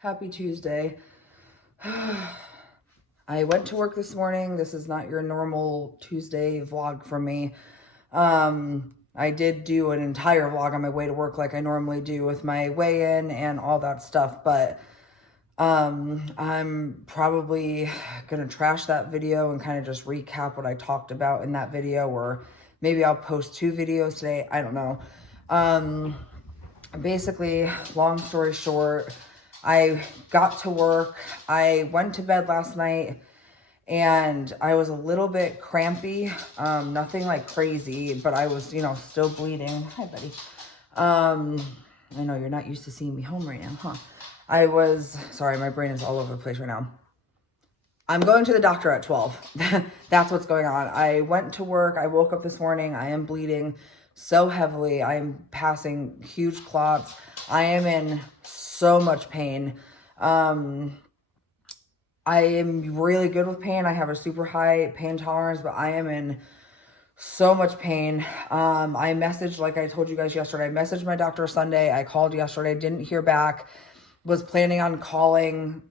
Happy Tuesday. I went to work this morning. This is not your normal Tuesday vlog from me. I did do an entire vlog on my way to work like I normally do with my weigh-in and all that stuff, but I'm probably gonna trash that video and kind of just recap what I talked about in that video, or maybe I'll post 2 videos today. I don't know. Basically, long story short, I got to work. I went to bed last night and I was a little bit crampy. Nothing like crazy, but I was, still bleeding. Hi, buddy. I know you're not used to seeing me home right now, huh? Sorry, my brain is all over the place right now. I'm going to the doctor at 12. That's what's going on. I went to work. I woke up this morning. I am bleeding so heavily. I am passing huge clots. I am in so much pain. I am really good with pain. I have a super high pain tolerance, but I am in so much pain. I messaged, like I told you guys yesterday, I messaged my doctor Sunday. I called yesterday, didn't hear back. Was planning on calling,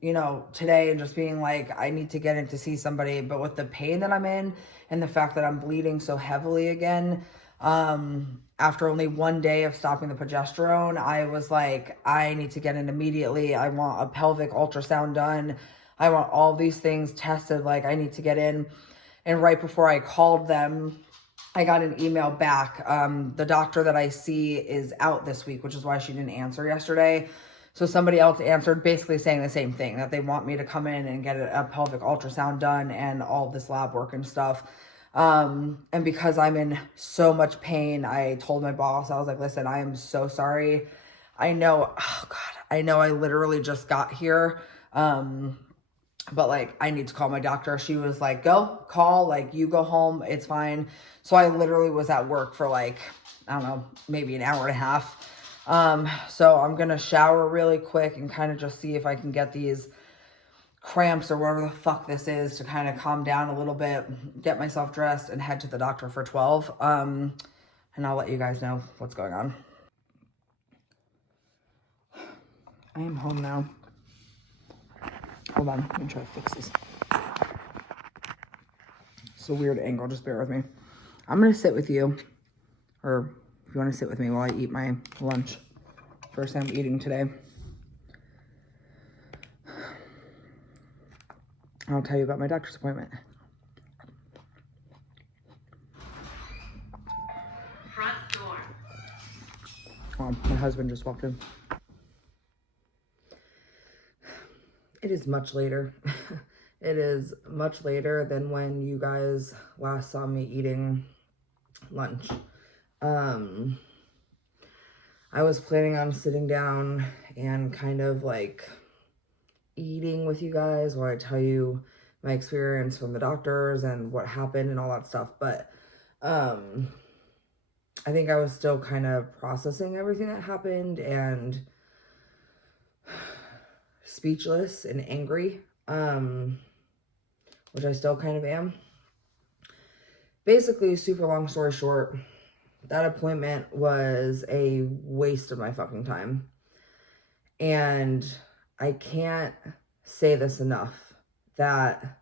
today and just being like, I need to get in to see somebody. But with the pain that I'm in and the fact that I'm bleeding so heavily again, after only 1 day of stopping the progesterone, I was like, I need to get in immediately. I want a pelvic ultrasound done. I want all these things tested. Like, I need to get in. And right before I called them, I got an email back. The doctor that I see is out this week, which is why she didn't answer yesterday. So somebody else answered basically saying the same thing, that they want me to come in and get a pelvic ultrasound done and all this lab work and stuff. And because I'm in so much pain, I told my boss, I was like, listen, I am so sorry. I know, I literally just got here. But like, I need to call my doctor. She was like, go call, like, you go home. It's fine. So I literally was at work for like, I don't know, maybe an hour and a half. So I'm going to shower really quick and kind of just see if I can get these cramps or whatever the fuck this is to kind of calm down a little bit, get myself dressed and head to the doctor for 12. And I'll let you guys know what's going on. I am home now. Hold on, let me try to fix this. It's a weird angle, just bear with me. I'm going to sit with you, or if you want to sit with me while I eat my lunch. First time eating today. I'll tell you about my doctor's appointment. Front door. Oh, my husband just walked in. It is much later. It is much later than when you guys last saw me eating lunch. I was planning on sitting down and kind of like eating with you guys while I tell you my experience from the doctors and what happened and all that stuff. But I think I was still kind of processing everything that happened and speechless and angry, which I still kind of am. Basically, super long story short, that appointment was a waste of my fucking time. And I can't say this enough, that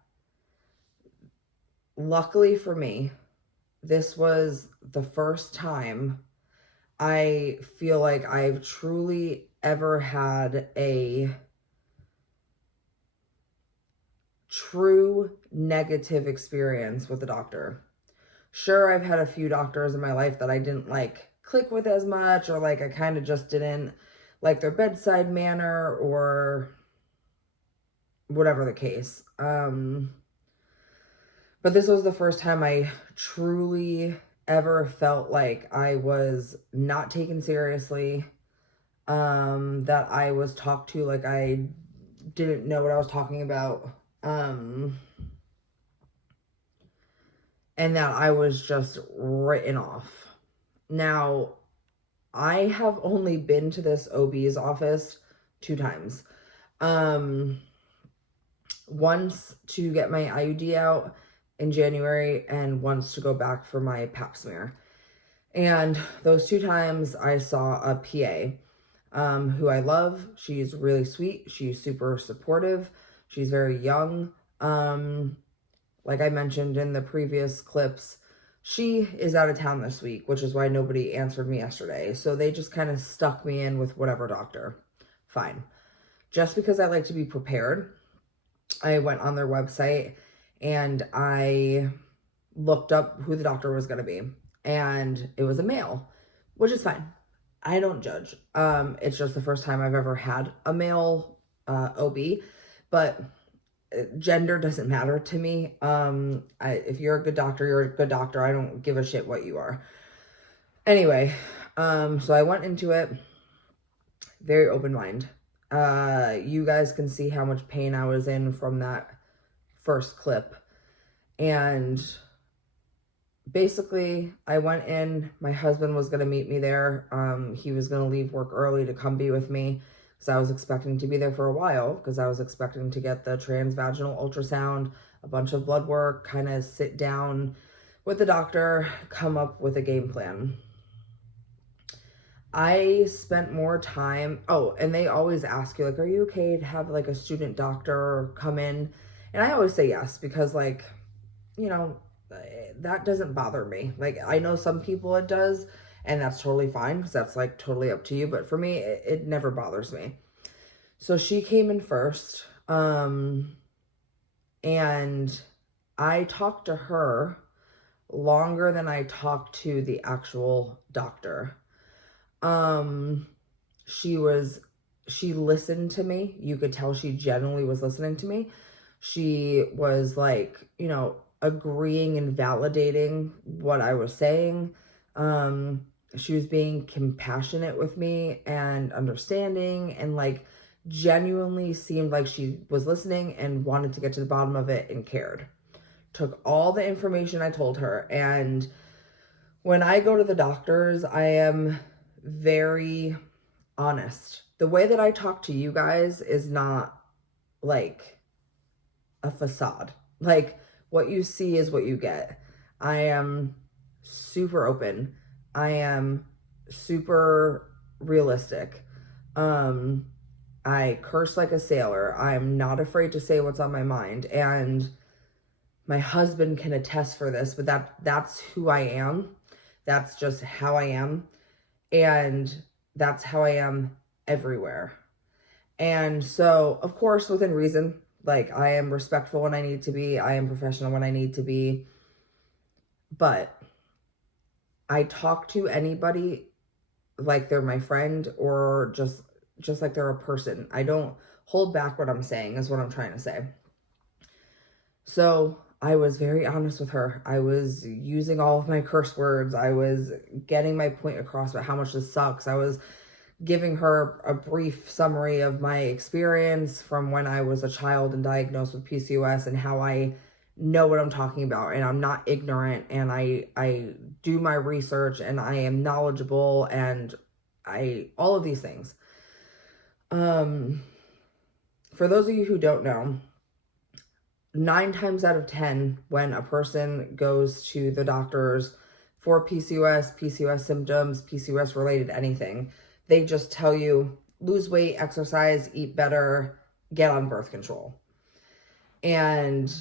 luckily for me, this was the first time I feel like I've truly ever had a true negative experience with a doctor. Sure, I've had a few doctors in my life that I didn't like click with as much, or like I kind of just didn't like their bedside manner or whatever the case. But this was the first time I truly ever felt like I was not taken seriously, that I was talked to like I didn't know what I was talking about, and that I was just written off. Now, I have only been to this OB's office 2 times. Once to get my IUD out in January, and once to go back for my pap smear. And those 2 times I saw a PA. who I love. She's really sweet. She's super supportive. She's very young. Like I mentioned in the previous clips, she is out of town this week, which is why nobody answered me yesterday. So they just kind of stuck me in with whatever doctor. Fine. Just because I like to be prepared, I went on their website and I looked up who the doctor was going to be. And it was a male, which is fine. I don't judge. It's just the first time I've ever had a male OB, but gender doesn't matter to me. If you're a good doctor, you're a good doctor. I don't give a shit what you are. Anyway, so I went into it very open mind. You guys can see how much pain I was in from that first clip. And basically, I went in, my husband was going to meet me there. He was going to leave work early to come be with me because I was expecting to be there for a while, because I was expecting to get the transvaginal ultrasound, a bunch of blood work, kind of sit down with the doctor, come up with a game plan. I spent more time, and they always ask you, like, are you okay to have like a student doctor come in? And I always say yes, because like, you know, that doesn't bother me. Like, I know some people it does, and that's totally fine, because that's like totally up to you. But for me, it never bothers me. So she came in first, and I talked to her longer than I talked to the actual doctor. She listened to me. You could tell she genuinely was listening to me. She was like, you know, agreeing and validating what I was saying. She was being compassionate with me and understanding, and like genuinely seemed like she was listening and wanted to get to the bottom of it and cared. Took all the information I told her. And when I go to the doctors, I am very honest. The way that I talk to you guys is not like a facade. Like, what you see is what you get. I am super open. I am super realistic. I curse like a sailor. I'm not afraid to say what's on my mind. And my husband can attest for this, but that's who I am. That's just how I am. And that's how I am everywhere. And so, of course, within reason, like, I am respectful when I need to be. I am professional when I need to be. But I talk to anybody like they're my friend, or just like they're a person. I don't hold back what I'm saying, is what I'm trying to say. So I was very honest with her. I was using all of my curse words. I was getting my point across about how much this sucks. I was giving her a brief summary of my experience from when I was a child and diagnosed with PCOS, and how I know what I'm talking about, and I'm not ignorant, and I do my research, and I am knowledgeable, and all of these things. For those of you who don't know, 9 times out of 10, when a person goes to the doctors for PCOS symptoms, PCOS related anything, they just tell you, lose weight, exercise, eat better, get on birth control. And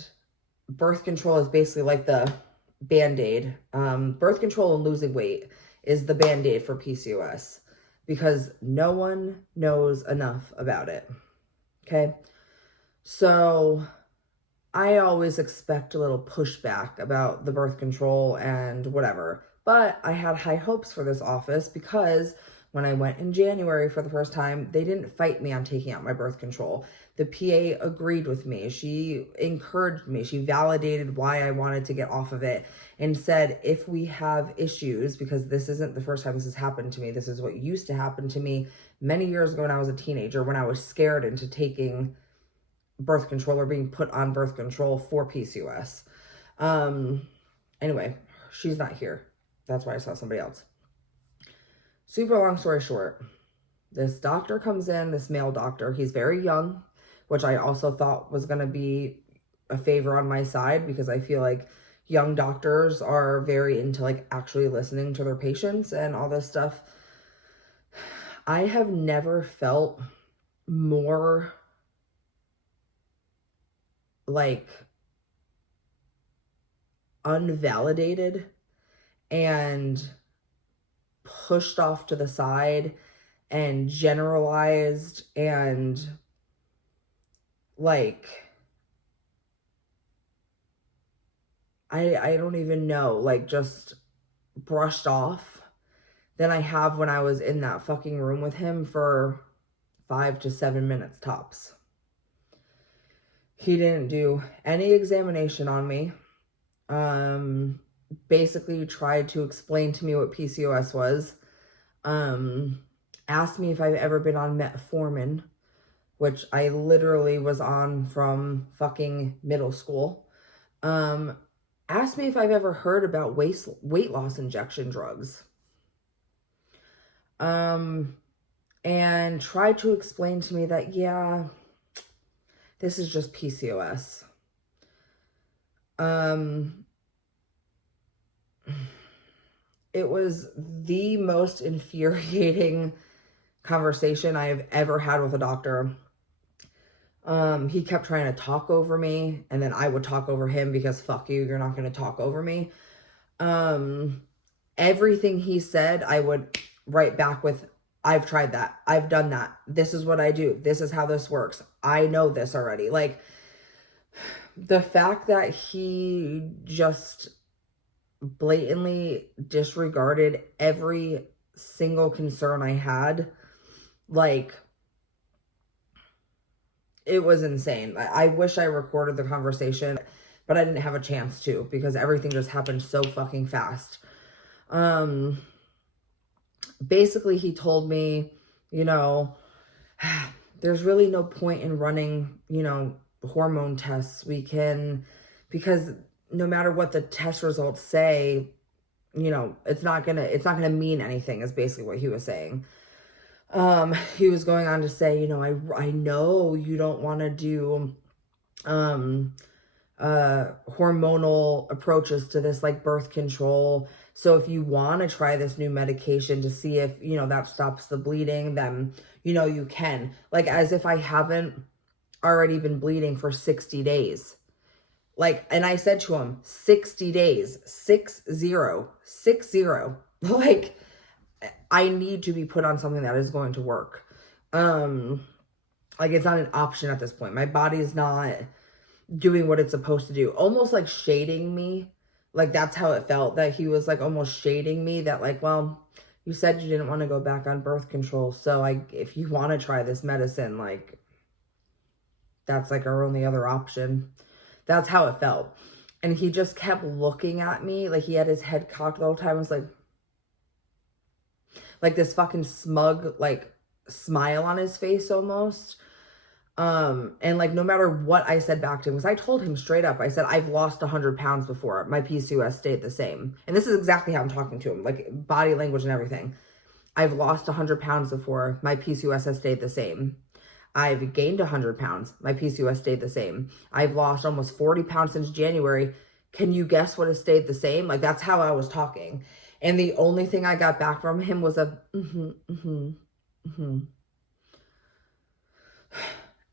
birth control is basically like the Band-Aid. Birth control and losing weight is the Band-Aid for PCOS, because no one knows enough about it. Okay? So I always expect a little pushback about the birth control and whatever. But I had high hopes for this office, because when I went in January for the first time, they didn't fight me on taking out my birth control. The PA agreed with me. She encouraged me. She validated why I wanted to get off of it, and said, if we have issues, because this isn't the first time this has happened to me. This is what used to happen to me many years ago when I was a teenager, when I was scared into taking birth control or being put on birth control for PCOS. Anyway, she's not here. That's why I saw somebody else. Super long story short, this doctor comes in, this male doctor. He's very young, which I also thought was going to be a favor on my side, because I feel like young doctors are very into like actually listening to their patients and all this stuff. I have never felt more like unvalidated and pushed off to the side and generalized and like I don't even know, like just brushed off than I have when I was in that fucking room with him for 5 to 7 minutes tops. He didn't do any examination on me. Basically tried to explain to me what PCOS was. Asked me if I've ever been on metformin, which I literally was on from fucking middle school. Asked me if I've ever heard about weight loss injection drugs. And tried to explain to me that, yeah, this is just PCOS. It was the most infuriating conversation I have ever had with a doctor. He kept trying to talk over me, and then I would talk over him because fuck you, you're not going to talk over me. Everything he said, I would write back with, I've tried that. I've done that. This is what I do. This is how this works. I know this already. Like, the fact that he just blatantly disregarded every single concern I had, like, it was insane. I wish I recorded the conversation, but I didn't have a chance to because everything just happened so fucking fast. Basically, he told me, you know, there's really no point in running, you know, hormone tests. Because no matter what the test results say, you know, it's not gonna mean anything, is basically what he was saying. He was going on to say, you know, I know you don't want to do hormonal approaches to this, like birth control. So if you want to try this new medication to see if, you know, that stops the bleeding, then, you know, you can. Like, as if I haven't already been bleeding for 60 days. Like, and I said to him, 60 days, 60. Like, I need to be put on something that is going to work. Like, it's not an option at this point. My body is not doing what it's supposed to do. Almost like shading me. Like, that's how it felt, that he was like almost shading me, that like, well, you said you didn't want to go back on birth control. So if you want to try this medicine, like, that's like our only other option. That's how it felt. And he just kept looking at me. Like, he had his head cocked the whole time. I was like this fucking smug, like, smile on his face almost. And like, no matter what I said back to him, because I told him straight up, I said, I've lost 100 pounds before. My PCOS stayed the same. And this is exactly how I'm talking to him, like body language and everything. I've lost 100 pounds before. My PCOS has stayed the same. I've gained 100 pounds. My PCOS stayed the same. I've lost almost 40 pounds since January. Can you guess what has stayed the same? Like, that's how I was talking. And the only thing I got back from him was a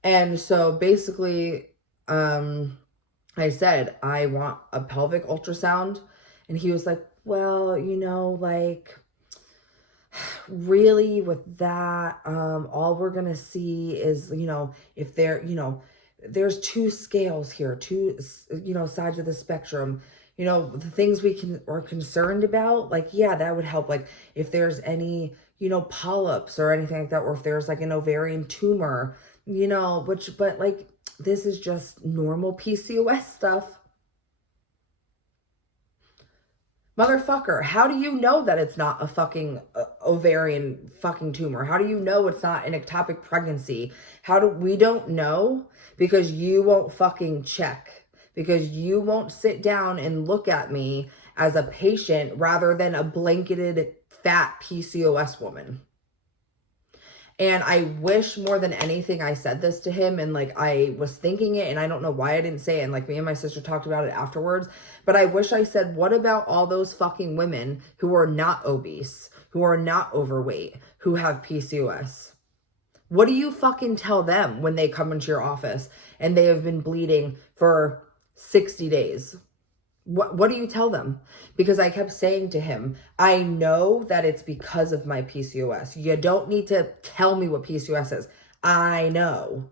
And so basically, I said, I want a pelvic ultrasound. And he was like, well, you know, like, really with that, all we're going to see is, you know, if there, you know, there's two scales here, two, you know, sides of the spectrum. You know, the things are concerned about, like, yeah, that would help. Like, if there's any, you know, polyps or anything like that, or if there's like an ovarian tumor, you know, but like, this is just normal PCOS stuff. Motherfucker, how do you know that it's not a fucking ovarian fucking tumor? How do you know it's not an ectopic pregnancy? We don't know because you won't fucking check. Because you won't sit down and look at me as a patient rather than a blanketed fat PCOS woman. And I wish more than anything I said this to him, and like, I was thinking it and I don't know why I didn't say it, and like, me and my sister talked about it afterwards, but I wish I said, what about all those fucking women who are not obese, who are not overweight, who have PCOS? What do you fucking tell them when they come into your office and they have been bleeding for 60 days? What do you tell them? Because I kept saying to him, I know that it's because of my PCOS. You don't need to tell me what PCOS is. I know.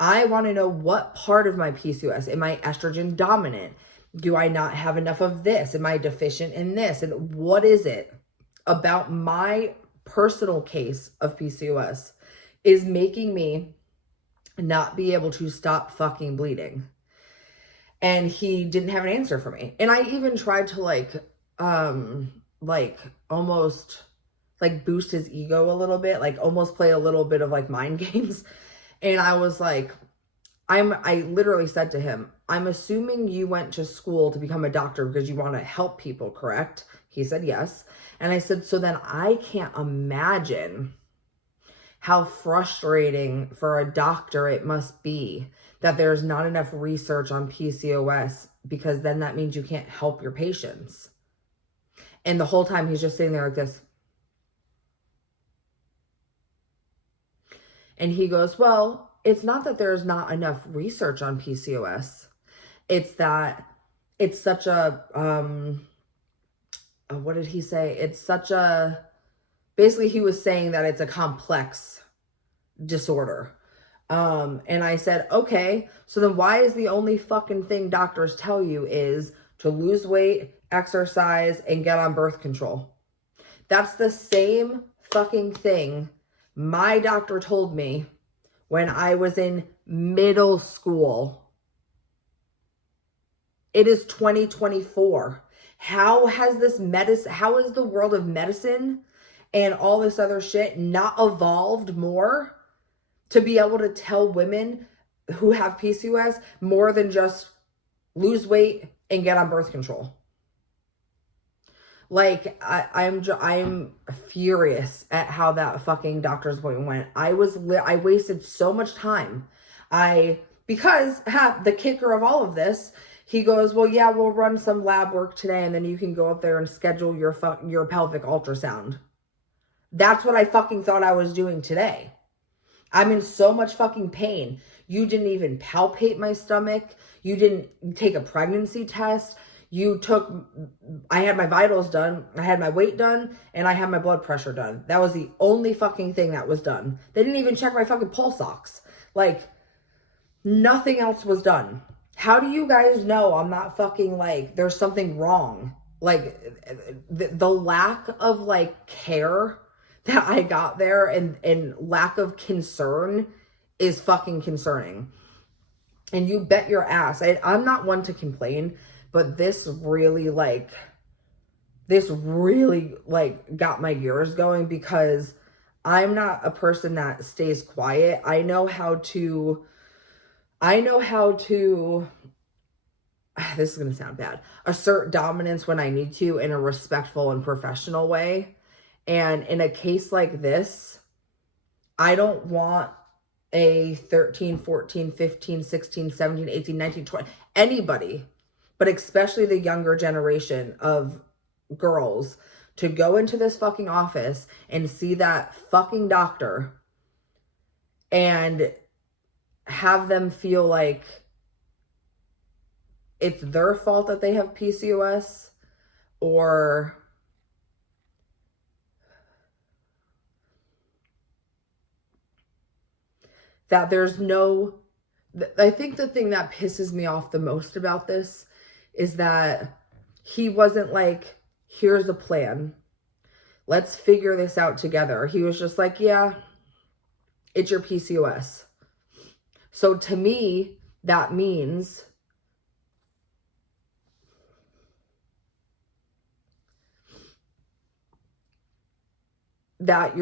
I want to know what part of my PCOS. Am I estrogen dominant? Do I not have enough of this? Am I deficient in this? And what is it about my personal case of PCOS is making me not be able to stop fucking bleeding? And he didn't have an answer for me. And I even tried to almost like boost his ego a little bit, like almost play a little bit of like mind games. And I was like, I literally said to him, I'm assuming you went to school to become a doctor because you want to help people, correct? He said yes. And I said, so then I can't imagine how frustrating for a doctor it must be that there's not enough research on PCOS, because then that means you can't help your patients. And the whole time he's just sitting there like this. And he goes, well, it's not that there's not enough research on PCOS. It's that it's such a, what did he say? It's such a, basically he was saying that it's a complex disorder. And I said, okay, so then why is the only fucking thing doctors tell you is to lose weight, exercise, and get on birth control? That's the same fucking thing my doctor told me when I was in middle school. It is 2024. How has this how is the world of medicine and all this other shit not evolved more to be able to tell women who have PCOS more than just lose weight and get on birth control? Like, I'm furious at how that fucking doctor's appointment went. I wasted so much time. Because the kicker of all of this, he goes, well, yeah, we'll run some lab work today and then you can go up there and schedule your pelvic ultrasound. That's what I fucking thought I was doing today. I'm in so much fucking pain. You didn't even palpate my stomach. You didn't take a pregnancy test. I had my vitals done, I had my weight done, and I had my blood pressure done. That was the only fucking thing that was done. They didn't even check my fucking pulse ox. Like, nothing else was done. How do you guys know I'm not fucking like, there's something wrong? Like, the lack of like care that I got there and lack of concern is fucking concerning. And you bet your ass, I'm not one to complain, but this really got my gears going, because I'm not a person that stays quiet. I know how to, this is going to sound bad, assert dominance when I need to in a respectful and professional way. And in a case like this, I don't want a 13, 14, 15, 16, 17, 18, 19, 20, anybody, but especially the younger generation of girls, to go into this fucking office and see that fucking doctor and have them feel like it's their fault that they have PCOS, or that there's no, I think the thing that pisses me off the most about this is that he wasn't like, here's a plan, let's figure this out together. He was just like, yeah, it's your PCOS. So to me, that means that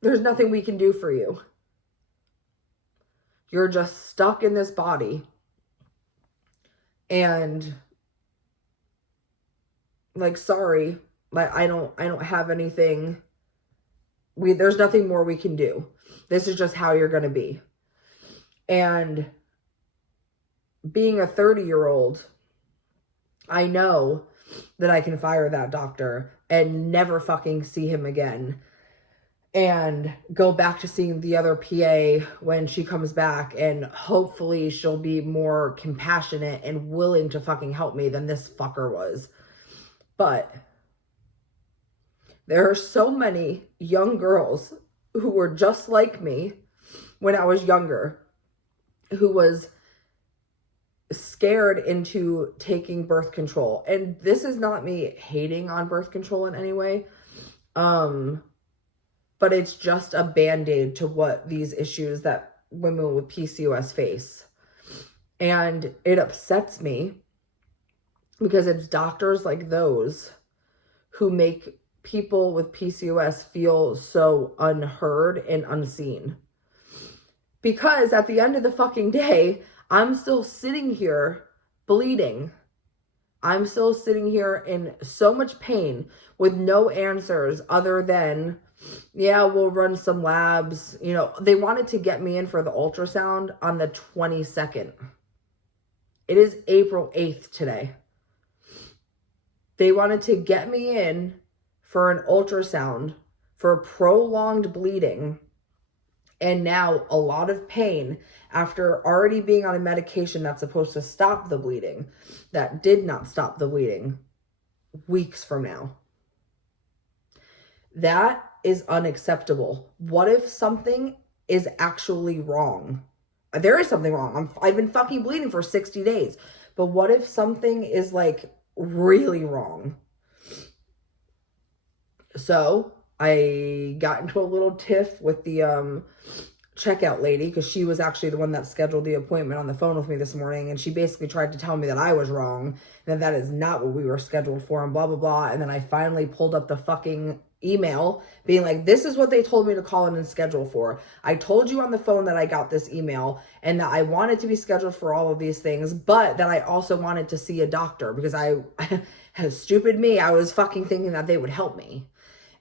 there's nothing we can do for you. You're just stuck in this body. And like, sorry, like I don't have anything. There's nothing more we can do. This is just how you're going to be. And being a 30-year-old, I know that I can fire that doctor, and never fucking see him again, and go back to seeing the other PA when she comes back, and hopefully she'll be more compassionate and willing to fucking help me than this fucker was. But there are so many young girls who were just like me when I was younger, who was scared into taking birth control. And this is not me hating on birth control in any way. But it's just a band-aid to what these issues that women with PCOS face. And it upsets me because it's doctors like those who make people with PCOS feel so unheard and unseen. Because at the end of the fucking day, I'm still sitting here bleeding. I'm still sitting here in so much pain with no answers other than, yeah, we'll run some labs. You know, they wanted to get me in for the ultrasound on the 22nd. It is April 8th today. They wanted to get me in for an ultrasound for prolonged bleeding and now a lot of pain after already being on a medication that's supposed to stop the bleeding, that did not stop the bleeding weeks from now. That is unacceptable. What if something is actually wrong? There is something wrong. I've been fucking bleeding for 60 days. But what if something is like really wrong? So I got into a little tiff with the checkout lady, because she was actually the one that scheduled the appointment on the phone with me this morning, and she basically tried to tell me that I was wrong and that is not what we were scheduled for and blah blah blah. And then I finally pulled up the fucking email being like, this is what they told me to call in and schedule for. I told you on the phone that I got this email and that I wanted to be scheduled for all of these things, but that I also wanted to see a doctor because I as stupid me, I was fucking thinking that they would help me.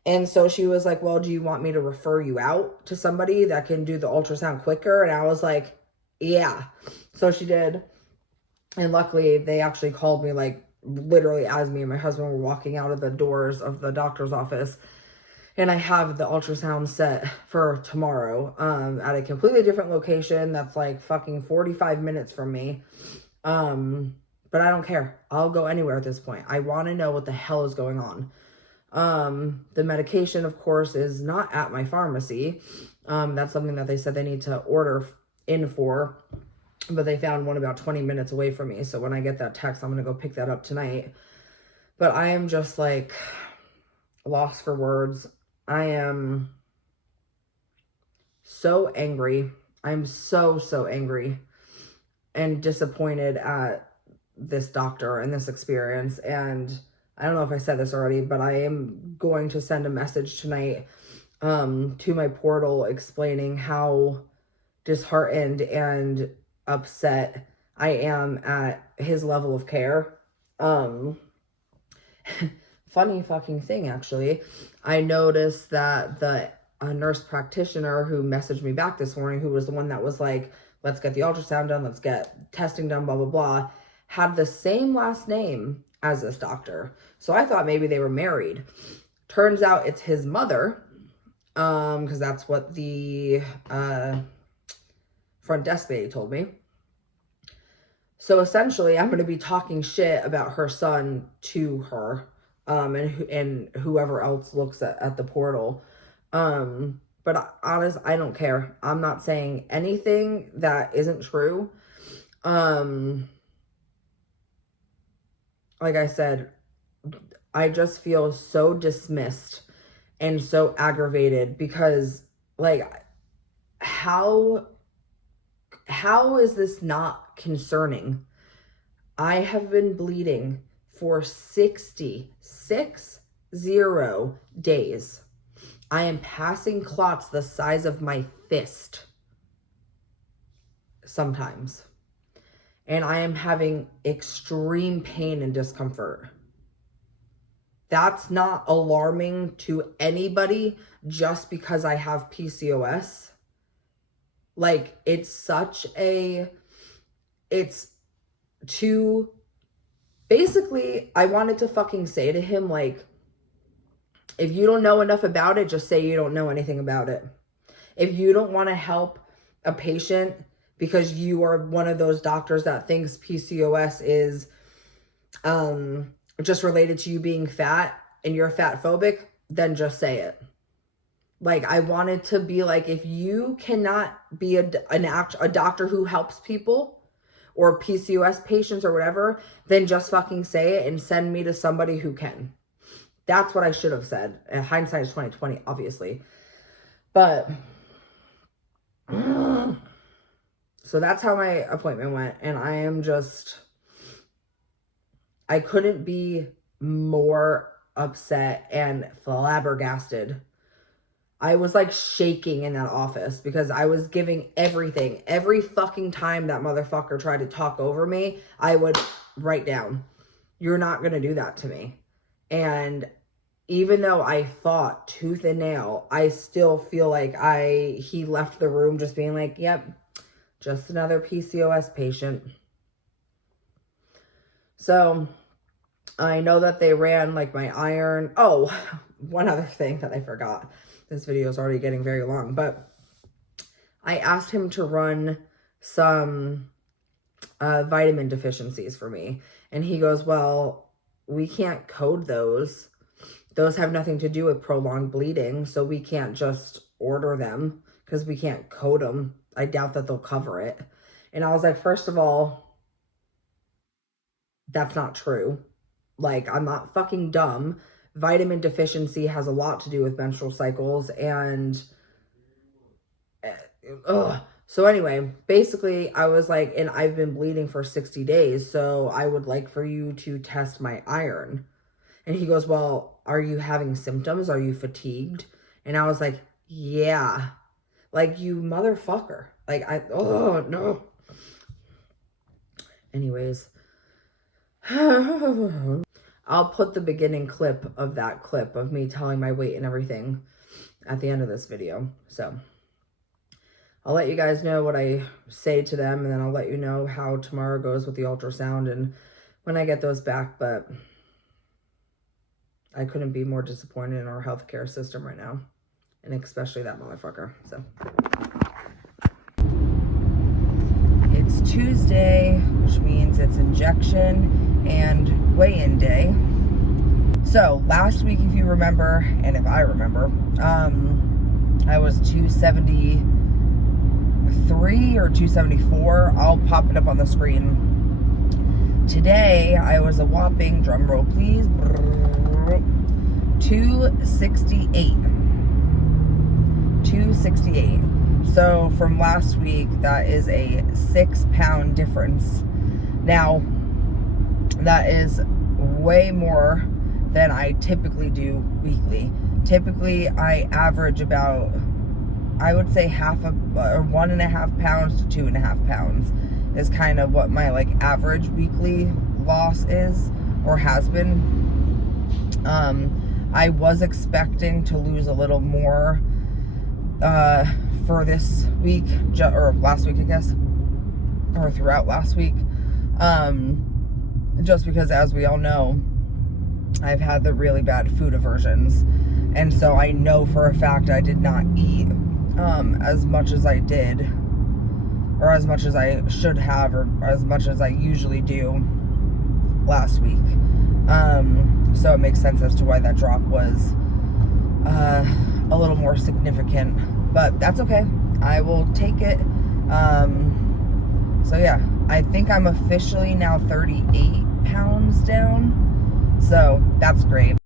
And so she was like, well, do you want me to refer you out to somebody that can do the ultrasound quicker? And I was like, yeah. So she did. And luckily, they actually called me, like, literally as me and my husband were walking out of the doors of the doctor's office. And I have the ultrasound set for tomorrow at a completely different location that's like fucking 45 minutes from me. But I don't care. I'll go anywhere at this point. I want to know what the hell is going on. The medication, of course, is not at my pharmacy. That's something that they said they need to order in for, but they found one about 20 minutes away from me. So when I get that text, I'm going to go pick that up tonight. But I am just like lost for words. I am so angry. I'm so angry and disappointed at this doctor and this experience. And I don't know if I said this already, but I am going to send a message tonight to my portal explaining how disheartened and upset I am at his level of care. Funny fucking thing, actually. I noticed that the nurse practitioner who messaged me back this morning, who was the one that was like, let's get the ultrasound done, let's get testing done, blah, blah, blah, had the same last name as this doctor. So I thought maybe they were married. Turns out it's his mother, because that's what the front desk lady told me. So essentially, I'm going to be talking shit about her son to her, and whoever else looks at the portal. But honest, I don't care. I'm not saying anything that isn't true. Like I said, I just feel so dismissed and so aggravated because, like, how is this not concerning? I have been bleeding for 66 days. I am passing clots the size of my fist sometimes. And I am having extreme pain and discomfort. That's not alarming to anybody just because I have PCOS. Like, it's basically, I wanted to fucking say to him, like, If you don't know enough about it, just say you don't know anything about it. If you don't want to help a patient because you are one of those doctors that thinks PCOS is just related to you being fat and you're fat phobic, then just say it. Like, I wanted to be like, if you cannot be a doctor who helps people or PCOS patients or whatever, then just fucking say it and send me to somebody who can. That's what I should have said. And hindsight is 2020, obviously. But so that's how my appointment went. And I couldn't be more upset and flabbergasted. I was like shaking in that office because I was giving everything. Every fucking time that motherfucker tried to talk over me, I would write down, you're not going to do that to me. And even though I fought tooth and nail, I still feel like he left the room just being like, yep, just another PCOS patient. So I know that they ran like my iron. Oh, one other thing that I forgot. This video is already getting very long, but I asked him to run some vitamin deficiencies for me. And he goes, well, we can't code those. Those have nothing to do with prolonged bleeding, so we can't just order them because we can't code them. I doubt that they'll cover it. And I was like, first of all, that's not true. Like, I'm not fucking dumb. Vitamin deficiency has a lot to do with menstrual cycles and so anyway, basically I was like, and I've been bleeding for 60 days, so I would like for you to test my iron. And he goes, well, are you having symptoms? Are you fatigued? And I was like, yeah. Like, you motherfucker. Like, oh no. Anyways. I'll put the beginning clip of that clip of me telling my weight and everything at the end of this video. So I'll let you guys know what I say to them, and then I'll let you know how tomorrow goes with the ultrasound and when I get those back. But I couldn't be more disappointed in our healthcare system right now, and especially that motherfucker. So it's Tuesday, which means it's injection and weigh-in day. So last week, if you remember, and if I remember, I was 273 or 274. I'll pop it up on the screen. Today, I was a whopping, drum roll please, 268. 268. So from last week, that is a 6-pound difference. Now, that is way more than I typically do weekly. Typically, I average about, I would say 1.5 pounds to 2.5 pounds is kind of what my like average weekly loss is or has been. I was expecting to lose a little more for this week, or last week, I guess, or throughout last week. Just because, as we all know, I've had the really bad food aversions. And so I know for a fact I did not eat as much as I did, or as much as I should have, or as much as I usually do last week. So it makes sense as to why that drop was a little more significant. But that's okay. I will take it. So yeah, I think I'm officially now 38 pounds down. So that's great.